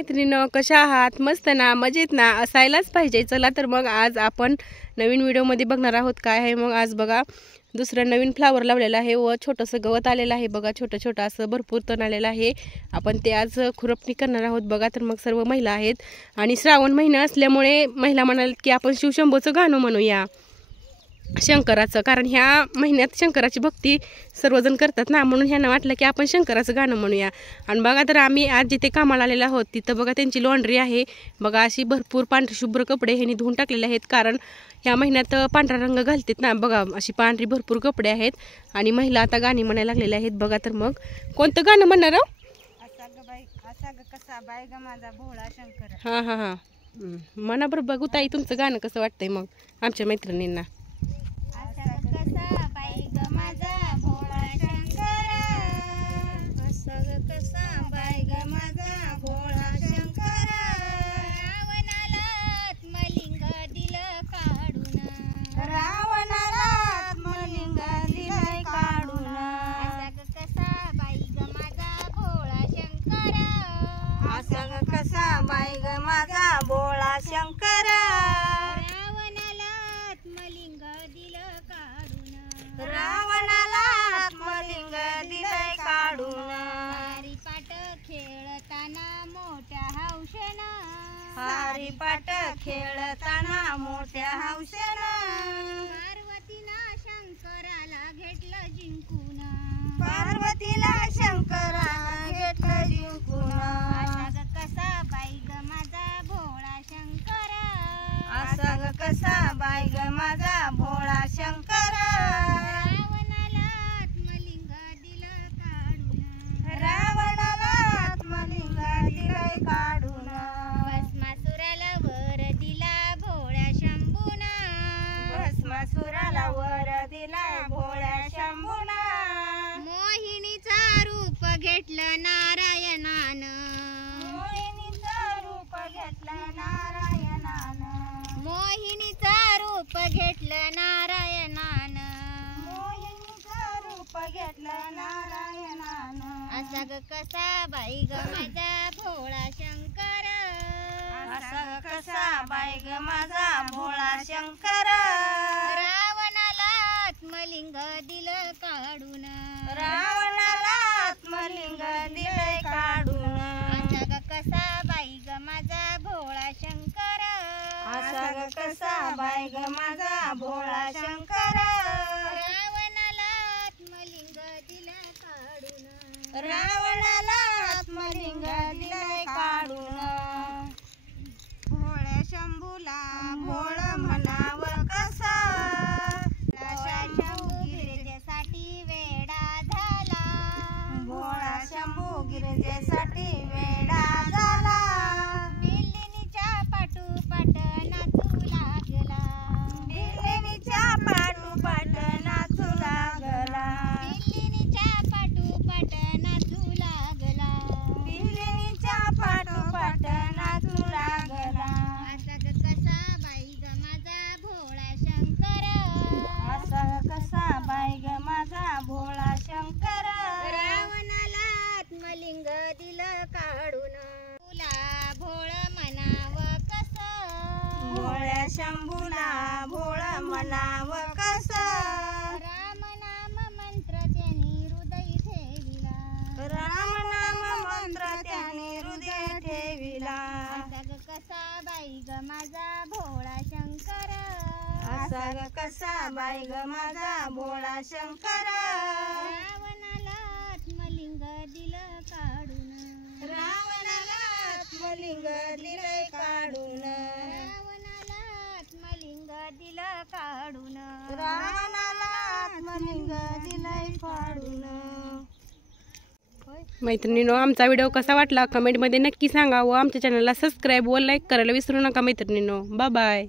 मैत्रिणींनो, कशा आहात? मस्त ना, मजेत ना? असायलाच पाहिजे. चला तर मग आज आपण नवीन व्हिडिओमध्ये बघणार आहोत. काय आहे मग आज बघा, दुसरं नवीन फ्लावर लावलेलं आहे व छोटंसं गवत आलेलं आहे बघा. छोटं छोटं असं भरपूर तण आलेलं आहे. आपण ते आज खुरपणी करणार आहोत बघा. तर मग सर्व महिला आहेत आणि श्रावण महिना असल्यामुळे महिला म्हणाल्यात की आपण शिवशंभोचं गाणं म्हणूया, शंकराचं. कारण ह्या महिन्यात शंकराची भक्ती सर्वजण करतात ना, म्हणून ह्यांना वाटलं की आपण शंकराचं गाणं म्हणूया. आणि बघा तर आम्ही आज जिथे कामाला आलेलो आहोत तिथं बघा त्यांची लॉन्ड्री आहे बघा. अशी भरपूर पांढरी शुभ्र कपडे ह्यांनी धुवून टाकलेले आहेत, कारण ह्या महिन्यात पांढरा रंग घालतात ना बघा. अशी पांढरी भरपूर कपडे आहेत आणि महिला आता गाणी म्हणायला लागलेल्या आहेत बघा. तर मग कोणतं गाणं म्हणणार आहो? हां हां हां, म्हणा बरं बघू ताई, तुमचं गाणं कसं वाटतंय मग आमच्या मैत्रिणींना? कसा बाई ग माझा भोळा शंकर, रावणाला आत्मलिंग दिलं काढून, रावणाला आत्मलिंग दिलंय काढून. हरिपाठ खेळताना मोठ्या हौशेनं, हरिपाठ खेळताना मोठ्या हौशेनं, पार्वतीला शंकराला घेतलं जिंकून, पार्वतीला शंकराला घेतलं जिंकून. कसा बाई ग माझा भोळा शंकर, असा ग कसा बाई ग माझा भोळा शंकर, रावणाला आत्मलिंग दिलं काढून, रावणाला आत्मलिंग दिलंय काढून. भस्मासुराला वर दिला भोळ्या शंभून, भस्मासुराला वर दिलाय भोळ्या शंभून. मोहिनीचा रूप घेतलं नारायणानं, मोहिनीचा रूप घेतलं नारायणानं, मोहिनीचं रूप घेतलं नारायणानं. असा ग कसा बाई ग माझा भोळा शंकर, असा ग कसा बाई ग माझा भोळा शंकर, रावणाला आत्मलिंग दिलं काढून, रावणाला आत्मलिंग दिलंय काढून. असा ग कसा बाई ग माझा भोळा शंकर, असा ग कसा बाई ग माझा भोळा शंकर, रावणाला आत्मलिंग दिलं काढून, रावणाला आत्मलिंग दिलंय काढून. भोळ्या शंभूला भोळ म्हणावं कसं, शंभू गिरिजेसाठी वेडा झाला, भोळा शंभू गिरिजेसाठी वेडा झाला. बिल्लिनीच्या पाठोपाठ नाचू लागला, बिल्लिनीच्या पाठोपाठ नाचू लागला, बिल्लिनीच्या पाठोपाठ नाचू लागला, बिल्लिनीच्या पाठोपाठ नाचू लागला. असा ग कसा बाई ग माझा भोळा शंकर, असा कसा बाई ग माझा भोळा शंकर, रावणाला आत्मलिंग दिलं काढून, तुला भोळ म्हणावं कसं, भोळ्या शंभूला भोळ म्हणावं कसं. राम नाम मंत्र त्यांनी हृदय ठेविला, राम नाम मंत्र त्याने हृदय ठेविला. असा ग कसा बाई ग माझा भोळा शंकर, असा ग कसा बाई ग माझा भोळा शंकर, रावणाला आत्मलिंग दिलं काढून, रावणाला आत्मलिंग दिलंय काढून, रावणाला आत्मलिंग दिलं काढून, रावणाला आत्मलिंग दिलंय काढून. मैत्रिणींनो, आमचा व्हिडिओ कसा वाटला कमेंटमध्ये नक्की सांगा व आमच्या चॅनलला सबस्क्राईब व लाईक करायला विसरू नका मैत्रिणींनो. Bye bye.